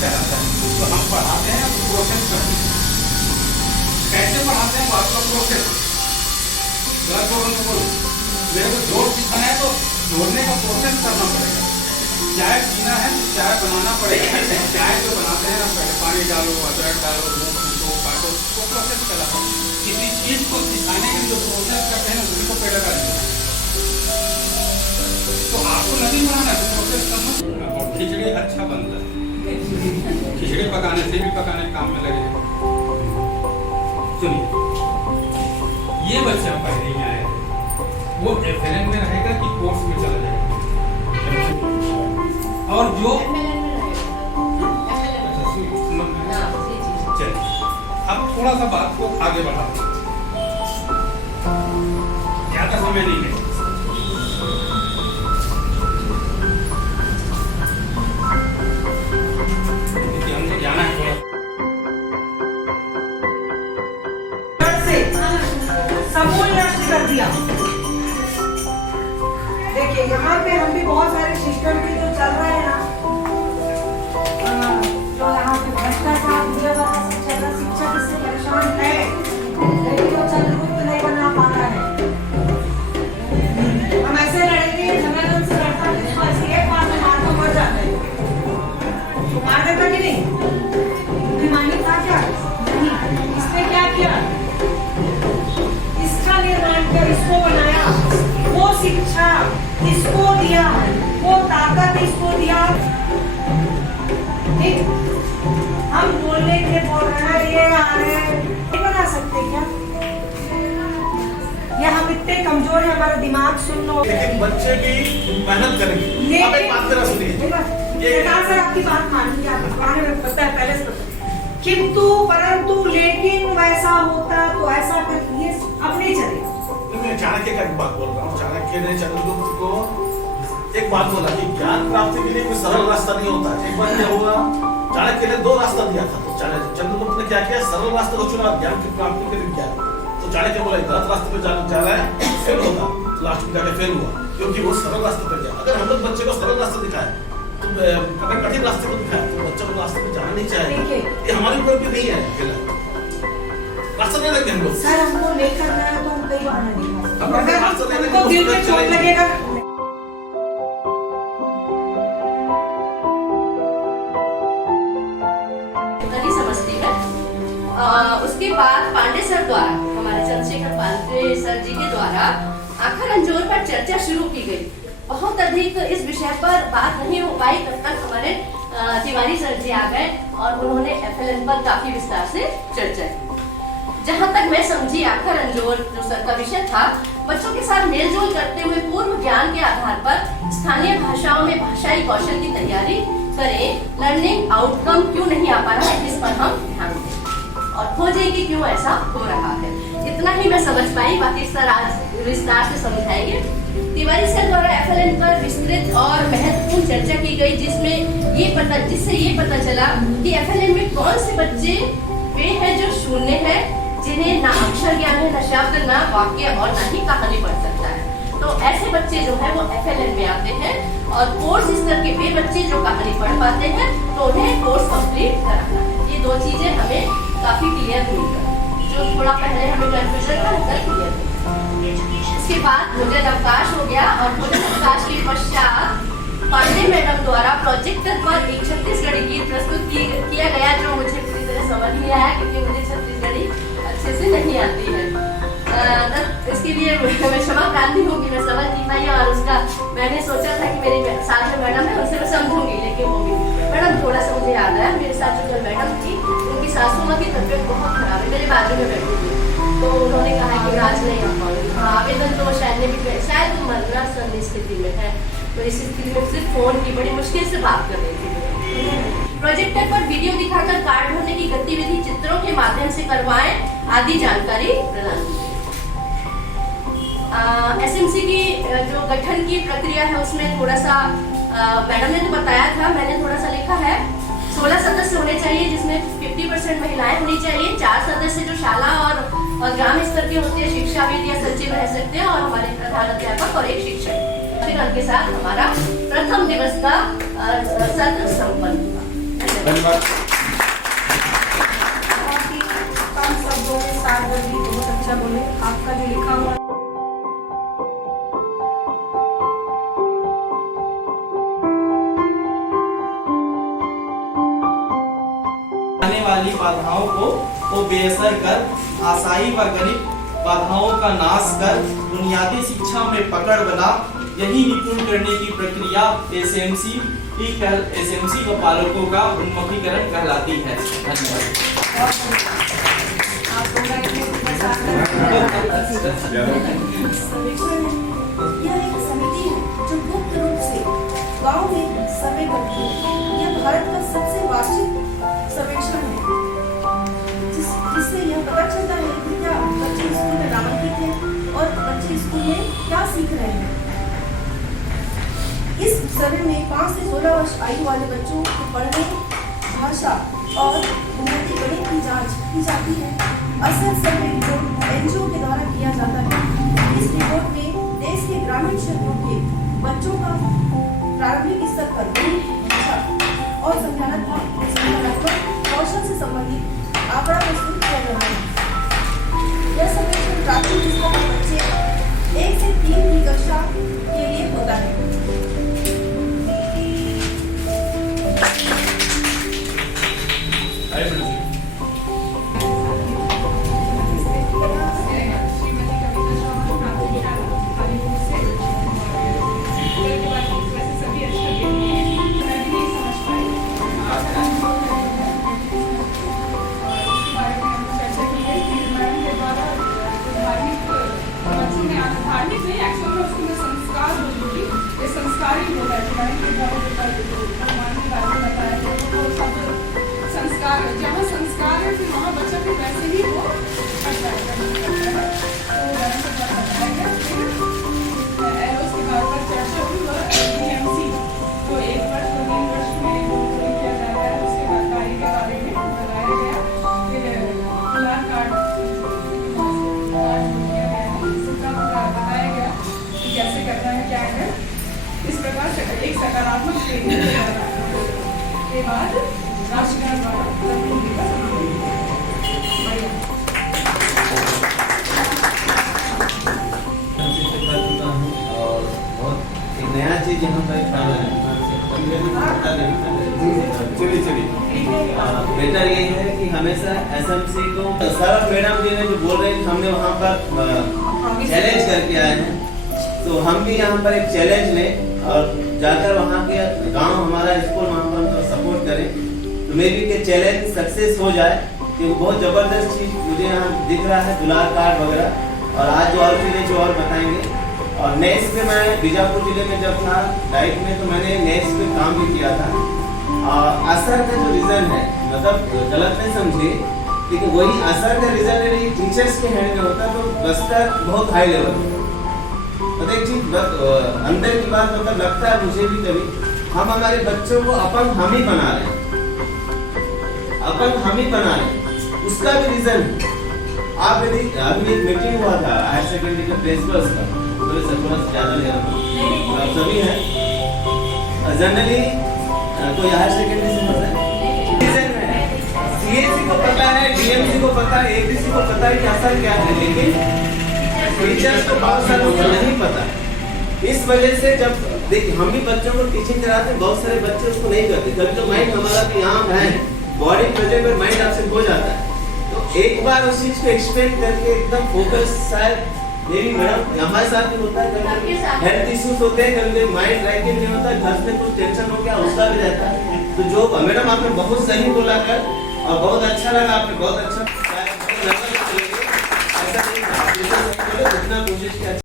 कहलाता है। तो हम पढ़ाते हैं प्रोसेस करते हैं। कैसे पढ़ाते हैं आपका प्रोसेस? मेरे को जोड़ सीखना है तो जोड़ने का प्रोसेस करना पड़ेगा। चाय पीना है तो चाय बनाना पड़ेगा। चाय जो बनाते हैं ना, पहले पानी डालो, अदरक डालो, मूंग कूटो, काटो, वो प्रोसेस कहलाता है। किसी चीज को सिखाने के लिए जो प्रोसेस करते हैं उसी को पेडागॉजी कहते हैं। तो आपको नहीं बनाना है तो प्रोसेस करना। और खिचड़ी अच्छा बनता है, खिचड़ी पकाने से भी पकाने काम में लगेगा। सुनिए, ये बच्चा पहले में आया है, वो FLN में रहेगा कि कोर्स में चला जाएगा? और जो चलिए अब थोड़ा सा बात को आगे बढ़ाते हैं, ज्यादा समय नहीं है। क्योंकि हमने जाना है थोड़ा समूल नष्ट कर दिया। देखिए यहाँ पे हम भी बहुत सारे सिस्टम के जो चल रहे हैं ना, जो यहाँ पे भ्रष्टाचार सब चल रहा, शिक्षक इससे परेशान है, लेकिन वो चंद्रगुप्त नहीं बना पा रहा है। हम ऐसे लड़ेंगे, जनार्दन से लड़ता है, एक बार में मार तो मर जाते हैं, मार देता कि नहीं? बेईमानी था क्या? इसने क्या किया? इसका निर्माण कर, इसको बनाया, वो शिक्षा इसको दिया, वो ताकत इसको दिया। ठीक, हम बोलने के लिए बोल रहे हैं, ये आ रहे हैं, नहीं बना सकते क्या? ये हम इतने कमजोर हैं, हमारा दिमाग सुन लो। लेकिन बच्चे भी मेहनत करेंगे। अब एक बात मेरा सुनिए, सरकार सर आपकी बात मानूंगी, आपको आगे में पता है, पहले से पता है। किंतु परंतु लेकिन वैसा होता तो ऐसा कर, ये अब नहीं चलेगा। मैं चाणक्य का एक बात बोल रहा हूँ। चाणक्य ने चंद्रगुप्त को एक बात बोला कि ज्ञान प्राप्ति के लिए कोई सरल रास्ता नहीं होता। एक बार क्या हुआ, चाणक्य ने 2 रास्ता दिया था, तो चंद्रगुप्त ने क्या किया, सरल रास्ते को चुना, ज्ञान की प्राप्ति के लिए ज्ञान। तो चाणक्य बोला गलत रास्ते पे जा रहा है, फेल होगा, तो लास्ट में जाके फेल हुआ, क्योंकि वो सरल रास्ते पे गया। अगर हम लोग बच्चे को सरल रास्ता दिखाए, तो अगर कठिन रास्ते को दिखाए तो बच्चा को रास्ते पे जाना नहीं चाहेगा। ये हमारे ऊपर भी नहीं है, रास्ता नहीं लगे हम लोग। सर हमको नहीं करना है तो हम कई बहाने नहीं कर सकते। अगर रास्ता नहीं लगे तो दिल में चोट लगेगा। नहीं समझती मैं। उसके बाद पांडे सर द्वारा, हमारे चंद्रशेखर पांडे सर जी के द्वारा आखिर अंजोर पर चर्चा शुरू की गई। बहुत अधिक इस विषय पर बात नहीं हो पाई, तब तक हमारे तिवारी सर जी आ गए और उन्होंने FLN पर काफी विस्तार से चर्चा की। जहाँ तक मैं समझी, आखिर अंजोर जो सर का विषय था, बच्चों के साथ मेलजोल करते हुए पूर्व ज्ञान के आधार पर स्थानीय भाषाओं में भाषाई कौशल की तैयारी करें, लर्निंग आउटकम क्यों नहीं आ पा रहा है, इस पर हम ध्यान दें और खोजें कि क्यों ऐसा हो रहा है। इतना ही मैं समझ पाई, बाकी सर आज विस्तार से समझाएंगे। तिवारी सर द्वारा FLN पर विस्तृत और महत्वपूर्ण चर्चा की गई, जिससे ये पता चला कि FLN में कौन से बच्चे वे हैं जो शून्य है, जिन्हें ना अक्षर ज्ञान है, ना शब्द, ना वाक्य और ना ही कहानी पढ़ सकता है। तो ऐसे बच्चे जो है वो FLN में आते हैं, और कोर्स स्तर के वे बच्चे जो कहानी पढ़ पाते हैं तो उन्हें कोर्स कंप्लीट कराना है। ये 2 चीजें हमें काफी क्लियर हुई है, जो थोड़ा पहले हमें कंफ्यूजन था, वो क्लियर हुई। इसके बाद भोजन अवकाश हो गया, और भोजन अवकाश के पश्चात पांडे मैडम द्वारा प्रोजेक्टर पर एक छत्तीसगढ़ी गीत प्रस्तुत किया गया, जो मुझे पूरी तरह समझ नहीं आया क्योंकि मुझे छत्तीसगढ़ी अच्छे से नहीं आती है। इसके लिए मैं क्षमा प्रार्थी हूँ कि मैं समझ नहीं पाई, और उसका मैंने सोचा था कि मेरी साथ में मैडम है, उनसे मैं समझूंगी, लेकिन वो भी मैडम थोड़ा सा मुझे याद आया, मेरे साथ जो मैडम थी उनकी सासू माँ की तबीयत बहुत खराब है, मेरे बाजू में बैठी थी, तो उन्होंने कहा कि मैं आज नहीं आ पाऊंगी। हाँ, आवेदन तो शायद ने भी, शायद मरना स्थिति में है, तो इस स्थिति में सिर्फ फोन की बड़ी मुश्किल से बात कर रही थी। प्रोजेक्टर पर वीडियो दिखाकर कार्ड भरने की गतिविधि चित्रों के माध्यम से करवाएं आदि जानकारी प्रदान की। SMC की जो गठन की प्रक्रिया है उसमें थोड़ा सा मैडम ने तो बताया था, मैंने थोड़ा सा लिखा है। 16 सदस्य होने चाहिए, जिसमें 50% महिलाएं होनी चाहिए। 4 सदस्य जो शाला और ग्राम स्तर के होते हैं, शिक्षाविद या सचिव रह सकते हैं, और हमारे प्रधान अध्यापक और एक शिक्षक। फिर उनके साथ हमारा प्रथम दिवस का सत्र संपन्न हुआ। धन्यवाद। बहुत ही कम शब्दों में सारगर्भी बहुत अच्छा बोले। आपका जो लिखा हुआ आने वाली बाधाओं को बेअसर कर आशाई व गणित बाधाओं का नाश कर बुनियादी शिक्षा में पकड़ बना, यही निपुण करने की प्रक्रिया एसएमसी व पालकों का उन्मुखीकरण कहलाती है। धन्यवाद। आप लोग सर्वेक्षण है। यह एक समिति है जो गुप्त रूप से गांव में सर्वे करती है। यह भारत का सबसे वार्षिक सर्वेक्षण है, जिससे यह पता चलता है कि क्या बच्चे स्कूल में नामांकित हैं और बच्चे स्कूल में क्या सीख रहे हैं। इस सर्वे में 5 से 16 वर्ष आयु वाले बच्चों के पढ़ने, भाषा और बुनियादी गणित की जांच की जाती है। असल सर्वे रिपोर्ट एनजीओ के द्वारा किया जाता है। इस रिपोर्ट में देश के ग्रामीण क्षेत्रों के बच्चों का प्रारंभिक स्तर पर गणित, भाषा और संज्ञानात्मक कौशल से संबंधित आंकड़ा प्रस्तुत किया जाता है। यह सर्वेक्षण प्राथमिक स्तर के बच्चे 1 से 3 की कक्षा के लिए होता है। धार्मिक नहीं, एक्चुअल में उसमें संस्कार हो चुकी, ये संस्कार ही होता है। भगवान के बारे में बताया गया वो सब संस्कार है। जहाँ संस्कार है फिर वहाँ बच्चा फिर वैसे ही वो करता है। तो उदाहरण के द्वारा बताया गया। फिर एरोस के बारे पर चर्चा हुई वह DMC तो 1 वर्ष और 3 वर्ष में किया जाता है। उसके बाद कार्य के बारे में बताया गया। फिर दुलार कार्ड कैसे करना है, क्या है। इस प्रकार से एक सकारात्मक ट्रेनिंग के बाद राष्ट्रगान द्वारा और बहुत एक नया चीज यहाँ पर बेटर ये है कि हमेशा एसएमसी को सर मैडम जी ने जो बोल रहे हैं हमने वहाँ पर चैलेंज करके आए हैं, तो हम भी यहाँ पर एक चैलेंज लें और जाकर वहाँ के गांव हमारा स्कूल वहाँ पर हम सपोर्ट करें, तो मे बी के चैलेंज सक्सेस हो जाए। क्योंकि बहुत ज़बरदस्त चीज़ मुझे यहाँ दिख रहा है, दुलार कार्ड वगैरह, और आज जो और चीज़ें जो और बताएंगे। और नेक्स्ट पे मैं बीजापुर जिले में जब था डाइट में, तो मैंने नेक्स्ट पे काम भी किया था। असर का जो रीज़न है, मतलब गलत नहीं समझिए, लेकिन वही असर का रिजल्ट यदि टीचर्स के हैंड में होता तो बस्तर बहुत हाई लेवल होता। तो एक चीज अंदर की बात मतलब लगता है मुझे भी कभी, हम हमारे बच्चों को अपन हम ही बना रहे हैं, उसका भी रीजन आप यदि अभी एक मीटिंग हुआ था हायर सेकेंडरी के प्रिंसिपल्स का, थोड़ा सा ज्यादा ले रहा हूँ, आप सभी हैं जनरली कोई हायर सेकेंडरी से पता है, CAC को पता है, DMC को पता है, APC को पता है कि असर क्या है, लेकिन टीचर्स को बहुत सारे लोगों को नहीं पता। इस वजह से जब देखिए हम भी बच्चों को टीचिंग कराते हैं, बहुत सारे बच्चे उसको नहीं करते। कभी तो माइंड हमारा भी यहाँ है, बॉडी प्रेजेंट में माइंड आपसे हो जाता है, तो एक बार उस चीज को एक्सप्लेन करके एकदम फोकस, शायद मेरी मैडम हमारे साथ भी होता है, कभी हेल्थ इश्यूज होते हैं, कभी माइंड राइटिंग नहीं होता, घर में कुछ टेंशन हो गया उसका भी रहता है। तो जो मैडम आपने बहुत सही बोला कर और बहुत अच्छा लगा, आपने बहुत अच्छा जितना कोशिश किया